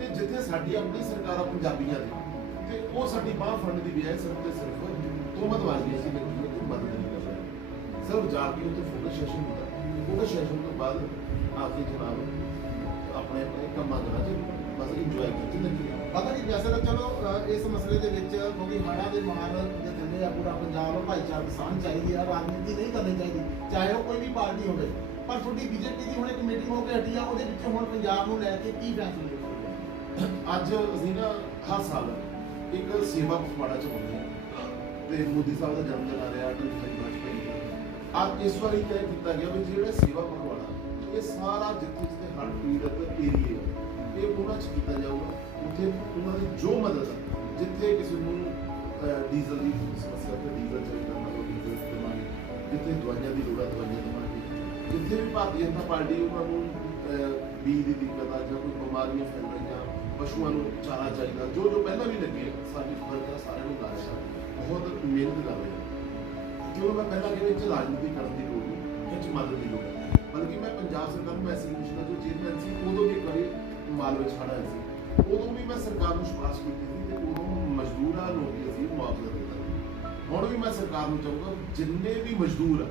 ਤੇ ਜਿੱਥੇ ਸਾਡੀ ਆਪਣੀ ਸਰਕਾਰਾਂ ਪੰਜਾਬੀਆਂ ਦੀ, ਤੇ ਉਹ ਸਾਡੀ ਬਾਹ ਫੜਨ ਦੀ ਬਜਾਏ ਸਿਰਫ ਤੇ ਸਿਰਫ ਤੋਮਤ ਵਾਲੀ ਸੀ ਕਿ ਉਹ ਮਦਦ ਨਹੀਂ ਕਰ ਰਹੇ। ਸਿਰਫ ਜਾ ਕੇ ਉੱਥੇ ਫੋਟੋ ਸੈਸ਼ਨ ਹੁੰਦਾ। ਫੋਟੋ ਸੈਸ਼ਨ ਤੋਂ ਬਾਅਦ ਆ ਕੇ ਜਨਾਬ ਆਪਣੇ ਆਪਣੇ ਕੰਮਾਂ ਕਰਾਂ ਚ ਬਸ ਇੰਜੋਏ ਕੀਤੀ ਲੱਗੀ ਪਤਾ ਨਹੀਂ ਵੈਸੇ ਤਾਂ ਚਲੋ ਇਸ ਮਸਲੇ ਦੇ ਵਿੱਚ ਕਿਉਂਕਿ ਹੜ੍ਹਾਂ ਦੇ ਮਾਰ ਦੇ ਥੱਲੇ ਆ, ਪੂਰਾ ਪੰਜਾਬ ਭਾਈਚਾਰਕ ਸਾਂਝ ਚਾਹੀਦੀ ਆ, ਰਾਜਨੀਤੀ ਨਹੀਂ ਕਰਨੀ ਚਾਹੀਦੀ, ਚਾਹੇ ਉਹ ਕੋਈ ਵੀ ਪਾਰਟੀ ਹੋਵੇ। ਪਰ ਤੁਹਾਡੀ ਬੀਜੇਪੀ ਦੀ ਹੁਣ ਇੱਕ ਮੀਟਿੰਗ ਹੋ ਕੇ ਹਟੀ ਆ, ਉਹਦੇ ਵਿੱਚ ਹੁਣ ਪੰਜਾਬ ਨੂੰ ਲੈ ਕੇ ਕੀ ਫੈਸਲੇ ਹੋਣਗੇ ਅੱਜ ਅਸੀਂ ਨਾ ਹਰ ਸਾਲ ਇੱਕ ਸੇਵਾ ਪਖਵਾੜਾ ਚ ਹੁੰਦੇ ਆ ਤੇ ਮੋਦੀ ਸਾਹਿਬ ਦਾ ਜਨਮ ਦਿਨ ਆ ਰਿਹਾ ਅਟਲ ਬਿਹਾਰੀ ਵਾਜਪੇਈ ਦਾ ਅੱਜ ਇਸ ਵਾਰੀ ਤੈਅ ਕੀਤਾ ਗਿਆ ਵੀ ਜਿਹੜਾ ਸੇਵਾ ਪਖਵਾੜਾ ਇਹ ਸਾਰਾ ਜਿੱਥੇ ਜਿੱਥੇ ਹੜ੍ਹ ਪੀੜਤ ਏਰੀਏ ਇਹ ਉਹਨਾਂ ਚ ਕੀਤਾ ਜਾਊਗਾ। ਉੱਥੇ ਉਹਨਾਂ ਦੀ ਜੋ ਮਦਦ ਹੈ ਜਿੱਥੇ ਕਿਸੇ ਨੂੰ ਡੀਜ਼ਲ ਦੀ ਸਮੱਸਿਆ ਤੇ ਡੀਜ਼ਲ ਚਾਹੀਦਾ ਉਹਨਾਂ ਡੀਜ਼ਲ ਦੇਵਾਂਗੇ ਜਿੱਥੇ ਦਵਾਈਆਂ ਦੀ ਲੋੜ ਹੈ ਦਵਾਈਆਂ ਦੇਵਾਂਗੇ ਜਿੱਥੇ ਵੀ ਭਾਰਤੀ ਜਨਤਾ ਪਾਰਟੀ ਉਹਨਾਂ ਨੂੰ ਅਹ, ਦੀ ਦਿੱਕਤ ਆ ਜਾਂ ਕੋਈ ਬਿਮਾਰੀਆਂ ਫੈਲ ਰਹੀਆਂ ਪਸ਼ੂਆਂ ਨੂੰ ਚਾਰਾ ਚਾਹੀਦਾ। ਜੋ ਜੋ ਪਹਿਲਾਂ ਵੀ ਲੱਗੇ, ਸਾਡੀ ਵਰਕਰ ਸਾਰਿਆਂ ਨੂੰ ਲਾ ਰਿਹਾ ਬਹੁਤ ਮਿਹਨਤ ਕਰਦੇ ਰਹੇ ਆ। ਮੈਂ ਪਹਿਲਾਂ ਕਿ ਵਿੱਚ ਰਾਜਨੀਤੀ ਕਰਨ ਦੀ ਲੋੜ ਨਹੀਂ ਇਹ ਮਦਦ ਦੀ ਲੋੜ ਹੈ ਬਲਕਿ ਮੈਂ ਪੰਜਾਬ ਸਰਕਾਰ ਨੂੰ ਐਸੀ ਕਮਿਸ਼ਨ ਦਾ ਜੋ ਚੇਅਰਮੈਨ ਸੀ, ਉਦੋਂ ਵੀ ਇੱਕ ਮਾਲ ਵਿੱਚ ਖੜਾ ਸੀ। ਉਦੋਂ ਵੀ ਮੈਂ ਸਰਕਾਰ ਨੂੰ ਸਿਫਾਰਿਸ਼ ਕੀਤੀ ਸੀ ਤੇ ਉਦੋਂ ਮਜ਼ਦੂਰਾਂ ਨੂੰ ਵੀ ਅਸੀਂ ਮੁਆਵਜ਼ਾ ਦਿੱਤਾ ਸੀ। ਹੁਣ ਵੀ ਮੈਂ ਸਰਕਾਰ ਨੂੰ ਚਾਹੂੰਗਾ, ਜਿੰਨੇ ਵੀ ਮਜ਼ਦੂਰ ਆ